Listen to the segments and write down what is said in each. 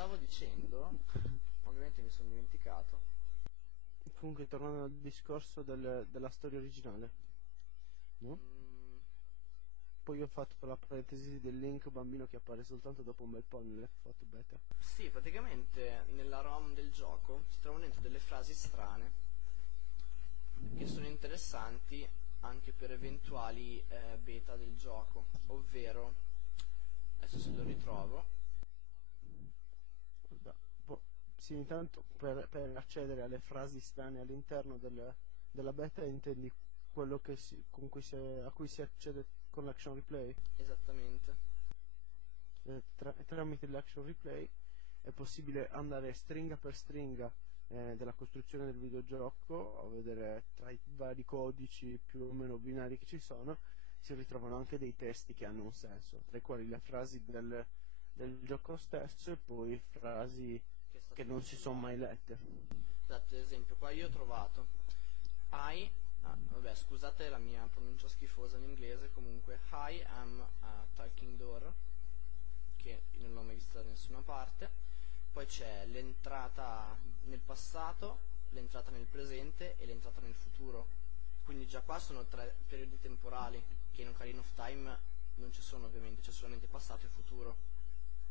stavo dicendo, ovviamente mi sono dimenticato. Comunque, tornando al discorso della storia originale, no? Mm, Poi ho fatto la parentesi del Link bambino che appare soltanto dopo un bel po' nelle foto beta. sì, praticamente nella ROM del gioco si trovano dentro delle frasi strane che sono interessanti anche per eventuali beta del gioco, ovvero, adesso se lo ritrovo, Guarda, sì, intanto per accedere alle frasi strane all'interno della beta intendi quello a cui si accede con l'action replay. esattamente. Tramite l'action replay è possibile andare stringa per stringa della costruzione del videogioco, a vedere tra i vari codici più o meno binari che ci sono, si ritrovano anche dei testi che hanno un senso, tra i quali le frasi del gioco stesso e poi frasi Che è che stato non si sono mai cancellato. lette. Esatto, ad esempio, qua io ho trovato vabbè, scusate la mia pronuncia schifosa in inglese, comunque I am a talking door, che non l'ho mai vista da nessuna parte. Poi c'è l'entrata nel passato, l'entrata nel presente e l'entrata nel futuro. Quindi già qua sono 3 periodi temporali, che in Ocarina of Time non ci sono ovviamente, c'è solamente passato e futuro.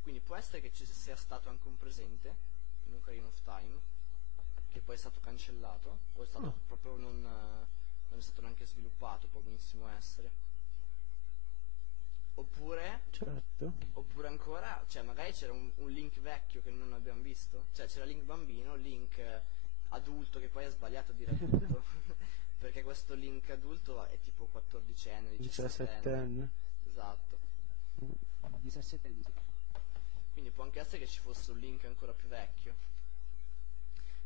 Quindi può essere che ci sia stato anche un presente in Ocarina of Time, che poi è stato cancellato, o è stato proprio non è stato neanche sviluppato, può benissimo essere. Oppure Certo. Oppure ancora, cioè magari c'era un Link vecchio che non abbiamo visto. Cioè c'era Link bambino, Link adulto che poi ha sbagliato a dire adulto. Perché questo Link adulto è tipo 14enne, 17enne. 17enne. Esatto. 17 anni, sì. Quindi può anche essere che ci fosse un Link ancora più vecchio.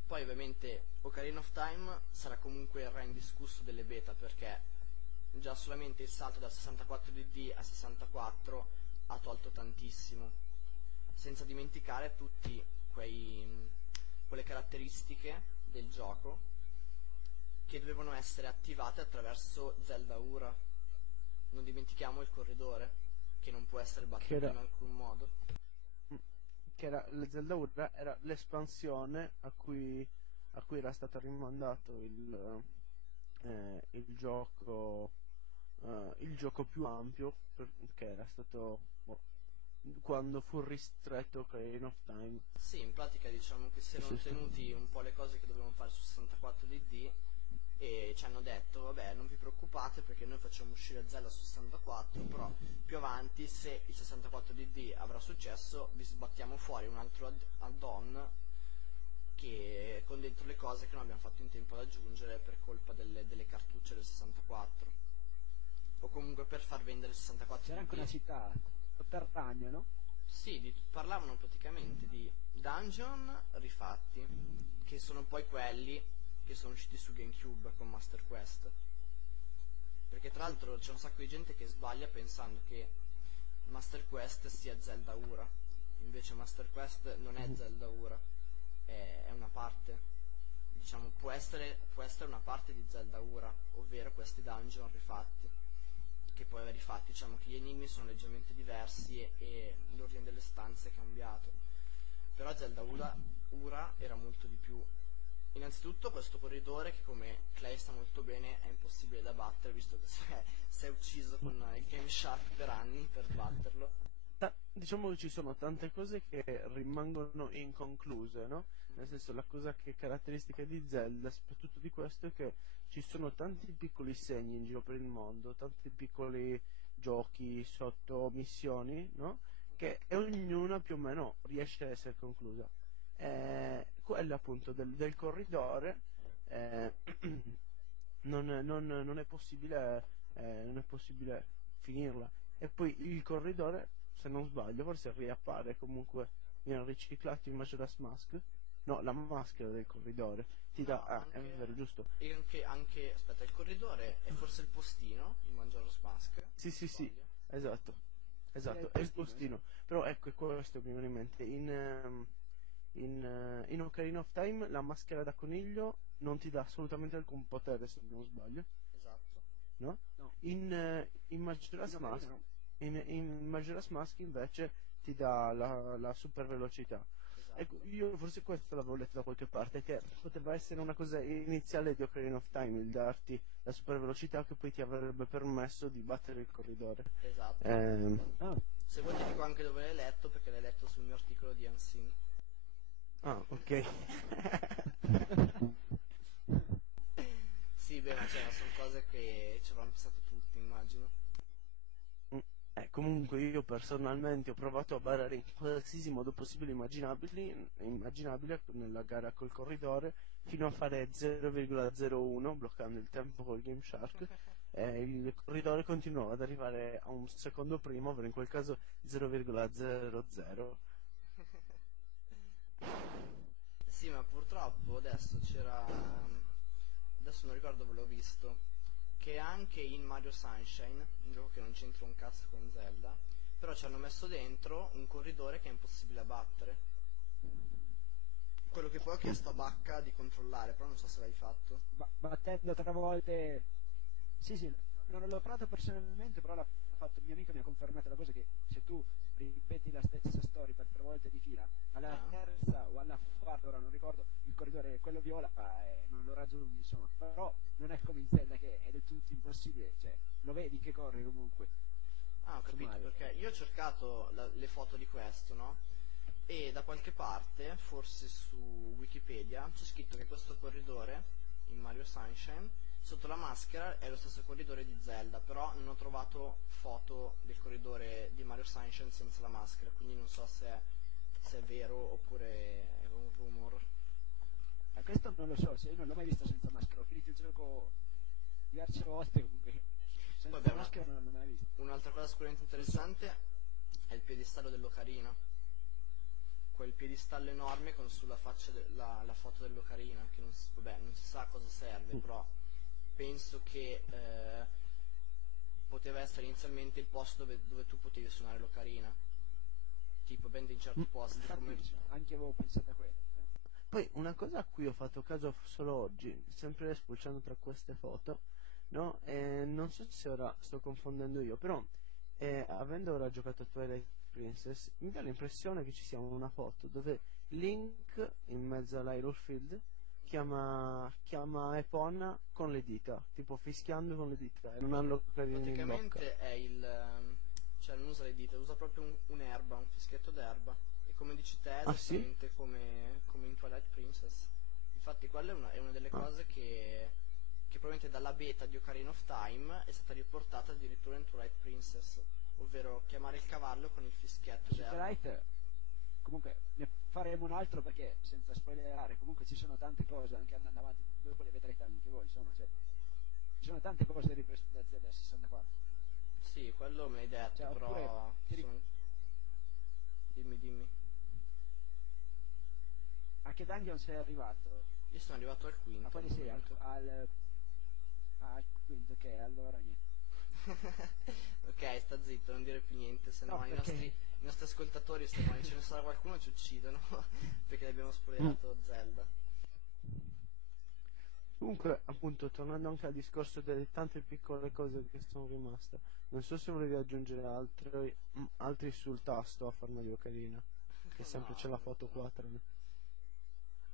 Poi ovviamente Ocarina of Time sarà comunque il re indiscusso delle beta, perché già solamente il salto dal 64DD a 64 ha tolto tantissimo, senza dimenticare tutte quelle caratteristiche del gioco che dovevano essere attivate attraverso Zelda Ura. Non dimentichiamo il corridore, che non può essere battuto in alcun modo. Che era Zelda Ura, era l'espansione a cui era stato rimandato il gioco più ampio, che era stato quando fu ristretto Ocarina of Time. Sì, in pratica diciamo che si erano tenuti un po' le cose che dovevano fare su 64DD e ci hanno detto vabbè non vi preoccupate perché noi facciamo uscire Zelda su 64, però più avanti se il 64DD avrà successo vi sbattiamo fuori un altro add-on che con dentro le cose che non abbiamo fatto in tempo ad aggiungere per colpa delle cartucce del 64 o comunque per far vendere il 64DD. C'era anche una città sotterranea, no? Sì, parlavano praticamente di dungeon rifatti, che sono poi quelli che sono usciti su GameCube con Master Quest. Perché tra l'altro c'è un sacco di gente che sbaglia pensando che Master Quest sia Zelda Ura. Invece Master Quest non è Zelda Ura, è una parte. Diciamo, può essere una parte di Zelda Ura, ovvero questi dungeon rifatti. Che poi rifatti, diciamo che gli enigmi sono leggermente diversi e l'ordine delle stanze è cambiato. Però Zelda Ura era molto di più. Innanzitutto questo corridore che, come Clay sa molto bene, è impossibile da battere visto che si è ucciso con il Game Shark per anni per batterlo. Diciamo che ci sono tante cose che rimangono inconcluse, no? Nel senso, la cosa che è caratteristica di Zelda, soprattutto di questo, è che ci sono tanti piccoli segni in giro per il mondo, tanti piccoli giochi sotto missioni, no? Che ognuna più o meno riesce a essere conclusa. Quella appunto del corridore non è possibile, non è possibile finirla. E poi il corridore, se non sbaglio, forse riappare comunque, viene riciclato in Majora's Mask. No, la maschera del corridore ti dà. No, È vero, giusto? e anche, aspetta, il corridore è forse il postino in Majora's Mask? Sì, Se sì, non sì, sbaglio. esatto. Sì, Esatto, è il postino. Però ecco, è questo che mi viene in mente. In Ocarina of Time la maschera da coniglio non ti dà assolutamente alcun potere, se non sbaglio, Esatto. no? No, In Majora's in Mask, Ocarina no. in Majora's Mask invece ti dà la super velocità. Ecco, io forse questo l'avevo letto da qualche parte, che poteva essere una cosa iniziale di Ocarina of Time, il darti la super velocità che poi ti avrebbe permesso di battere il corridore. Esatto. Ah, Se vuoi ti dico anche dove l'hai letto, perché l'hai letto sul mio articolo di Unseen. Ok. Sì, beh, ma cioè, sono cose che ci avranno pensato tutti, immagino. Comunque io personalmente ho provato a barare in qualsiasi modo possibile immaginabile nella gara col corridore fino a fare 0,01 bloccando il tempo col Game Shark e il corridore continuava ad arrivare a un secondo prima, ovvero in quel caso 0,00. Sì, ma purtroppo adesso c'era... Adesso non ricordo dove l'ho visto. Che anche in Mario Sunshine, un gioco che non c'entra un cazzo con Zelda, però ci hanno messo dentro un corridore che è impossibile abbattere. Quello che poi ho chiesto a Bacca di controllare, però non so se l'hai fatto. battendo 3 volte. Sì, sì, non l'ho provato personalmente, però l'ha fatto il mio amico, mi ha confermato la cosa che se tu ripeti la stessa storia per 3 volte di fila, alla terza o alla quarta, ora non ricordo, il corridore, quello viola, non lo raggiungi, insomma. Però non è come in Zelda che è del tutto impossibile, cioè lo vedi che corre comunque. Ah, ho capito, perché io ho cercato le foto di questo, no? E da qualche parte, forse su Wikipedia, c'è scritto che questo corridore in Mario Sunshine, sotto la maschera è lo stesso corridore di Zelda, però non ho trovato foto del corridore di Mario Sunshine senza la maschera, quindi non so se è vero oppure è un rumor. Questo non lo so, se io non l'ho mai visto senza maschera, ho finito il gioco diverse volte comunque. Senza Vabbè, maschera non l'ho mai visto. Un'altra cosa sicuramente interessante è il piedistallo dell'Ocarina. Quel piedistallo enorme con sulla faccia la foto dell'Ocarina, che non si sa a cosa serve, però penso che poteva essere inizialmente il posto dove tu potevi suonare l'Ocarina, tipo ben in certi posti. Infatti, anche avevo pensato a quello. Poi una cosa a cui ho fatto caso solo oggi, sempre spulciando tra queste foto, no? Non so se ora sto confondendo io, però avendo ora giocato a Twilight Princess, mi dà l'impressione che ci sia una foto dove Link in mezzo all'Hyrule Field chiama Epona con le dita, tipo fischiando con le dita, e non ha l'ocarina in bocca. Praticamente è cioè non usa le dita, usa proprio un'erba, un fischietto d'erba. E come dici te, è esattamente come in Twilight Princess. Infatti quella è una delle cose che probabilmente dalla beta di Ocarina of Time è stata riportata addirittura in Twilight Princess, ovvero chiamare il cavallo con il fischietto d'erba. Twilight, comunque ne faremo un altro perché senza spoilerare, comunque ci sono tante cose anche andando avanti, dopo le vedrete anche voi, insomma, cioè, ci sono tante cose riprese da Zelda 64. Sì, quello me l'hai detto, Cioè, però dimmi. A che dungeon sei arrivato? Io sono arrivato al quinto. A quale sei? Al quinto, ok, allora niente. Ok, sta zitto, non dire più niente, se no, i nostri ascoltatori, se mai ce ne sarà qualcuno, ci uccidono perché abbiamo spoilerato Zelda. Comunque, appunto, tornando anche al discorso delle tante piccole cose che sono rimaste, non so se volevi aggiungere altri sul tasto a forma di ocarina, che sempre c'è la foto 4.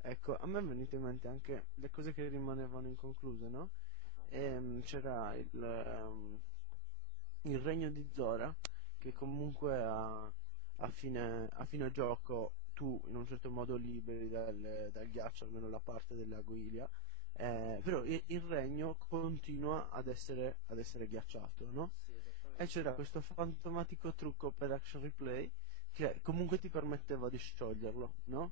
Ecco, a me è venuto in mente anche le cose che rimanevano inconcluse, no? C'era il regno di Zora, che comunque a fine gioco tu in un certo modo liberi dal ghiaccio, almeno la parte della Guilia, però il regno continua ad essere ghiacciato, no? Sì, esattamente. E c'era questo fantomatico trucco per action replay che comunque ti permetteva di scioglierlo, no?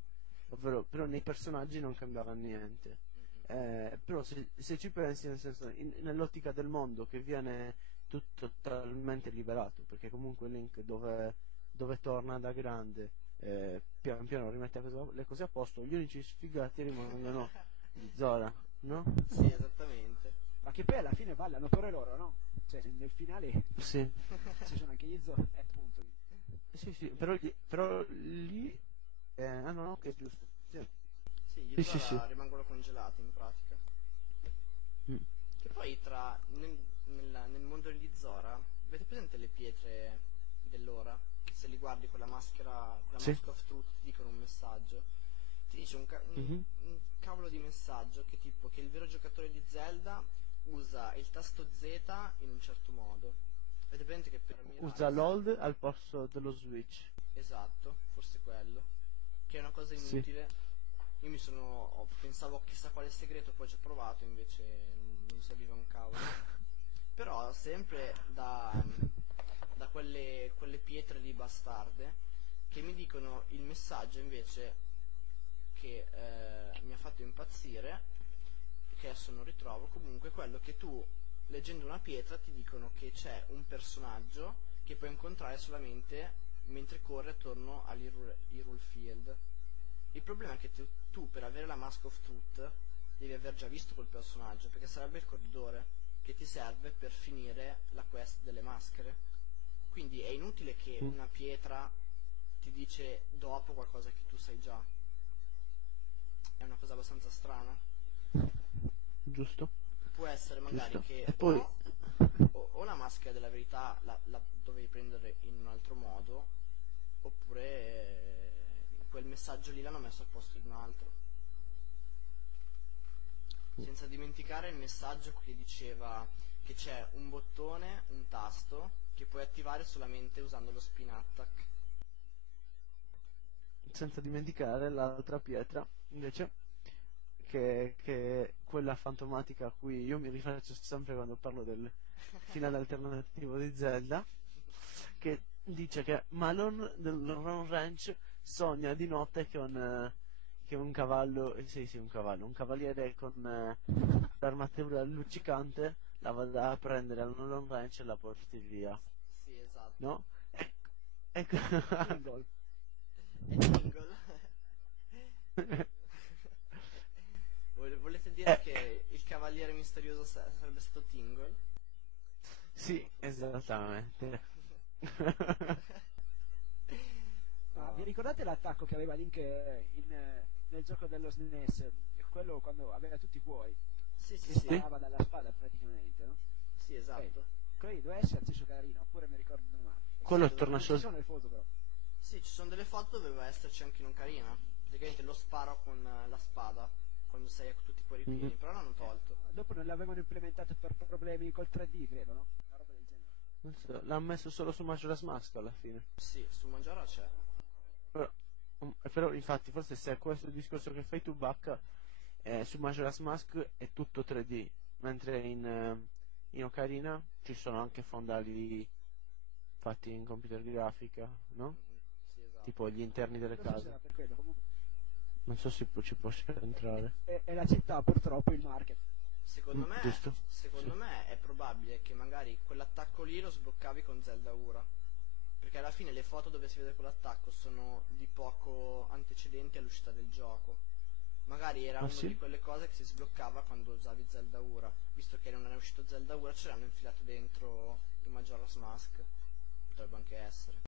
Ovvero, però nei personaggi non cambiava niente. Però se ci pensi, nel senso, nell'ottica del mondo che viene tutto totalmente liberato, perché comunque Link dove torna da grande, piano piano rimette le cose a posto, gli unici sfigati rimangono di Zora, no? Sì, esattamente. Ma che poi alla fine ballano pure loro, no? Cioè, nel finale Sì. ci sono anche gli Zora, appunto. Sì, però lì no, che è giusto. Sì, gli Zora rimangono congelati in pratica. Che poi nel mondo degli Zora, avete presente le pietre dell'ora? Che se li guardi con la maschera, con la Sì. Mask of Truth, ti dicono un messaggio. Ti dice un cavolo di messaggio che tipo che il vero giocatore di Zelda usa il tasto Z in un certo modo. Avete presente che per Usa mirare... l'hold al posto dello switch. Esatto, forse quello. Che è una cosa Sì. inutile. Io pensavo chissà quale segreto, poi ci ho provato, invece non serviva un cavolo. Però sempre da quelle pietre lì bastarde che mi dicono il messaggio invece che mi ha fatto impazzire, che adesso non ritrovo, comunque quello che tu leggendo una pietra ti dicono che c'è un personaggio che puoi incontrare solamente mentre corre attorno all'Hyrule Field. Il problema è che tu per avere la Mask of Truth devi aver già visto quel personaggio, perché sarebbe il corridore che ti serve per finire la quest delle maschere. Quindi è inutile che una pietra ti dice dopo qualcosa che tu sai già. È una cosa abbastanza strana. Giusto? Può essere magari Giusto. che E poi o la maschera della verità la dovevi prendere in un altro modo, oppure quel messaggio lì l'hanno messo al posto di un altro. Senza dimenticare il messaggio che diceva che c'è un bottone, un tasto, che puoi attivare solamente usando lo spin attack. senza dimenticare l'altra pietra, invece, che è quella fantomatica a cui io mi rifaccio sempre quando parlo del finale alternativo di Zelda, che dice che Malon del Ron Ranch sogna di notte che un cavallo, un cavaliere con l'armatura luccicante la vada a prendere al Ron Ranch e la porti via, Sì, esatto. no? Ecco. Tingle. È Tingle. Volete dire che il cavaliere misterioso sarebbe stato Tingle? Sì, esattamente. Vi ricordate l'attacco che aveva Link nel gioco dello SNES? Quello quando aveva tutti i cuori. Sì, Che sì, sì. sparava dalla spada praticamente, no? Sì, esatto. Quello doveva esserci su carino, oppure mi ricordo male. Quello Sì, torna Non ci solo. sono le foto però. Sì, ci sono delle foto, doveva esserci anche in Ocarina. Praticamente lo sparo con la spada quando sei con tutti i cuori pieni, però l'hanno tolto. Dopo non l'avevano implementato per problemi col 3D, credo, no? Una roba del genere. Non so, l'ha messo solo su Majora's Mask alla fine. Sì, su Majora c'è. Però infatti forse se è questo il discorso che fai tu, Bacca, su Majora's Mask è tutto 3D, mentre in Ocarina ci sono anche fondali fatti in computer grafica, no? Sì, esatto. Tipo gli interni delle Forse case. sarà per quello, comunque. Non so se ci può entrare. È la città purtroppo il market. Secondo me, Giusto? secondo Sì. me è probabile che magari quell'attacco lì lo sbloccavi con Zelda Ura. Perché alla fine le foto dove si vede quell'attacco sono di poco antecedenti all'uscita del gioco. Magari era una sì? di quelle cose che si sbloccava quando usavi Zelda Ura. Visto che non era uscito Zelda Ura, ce l'hanno infilato dentro in Majora's Mask. Potrebbe anche essere.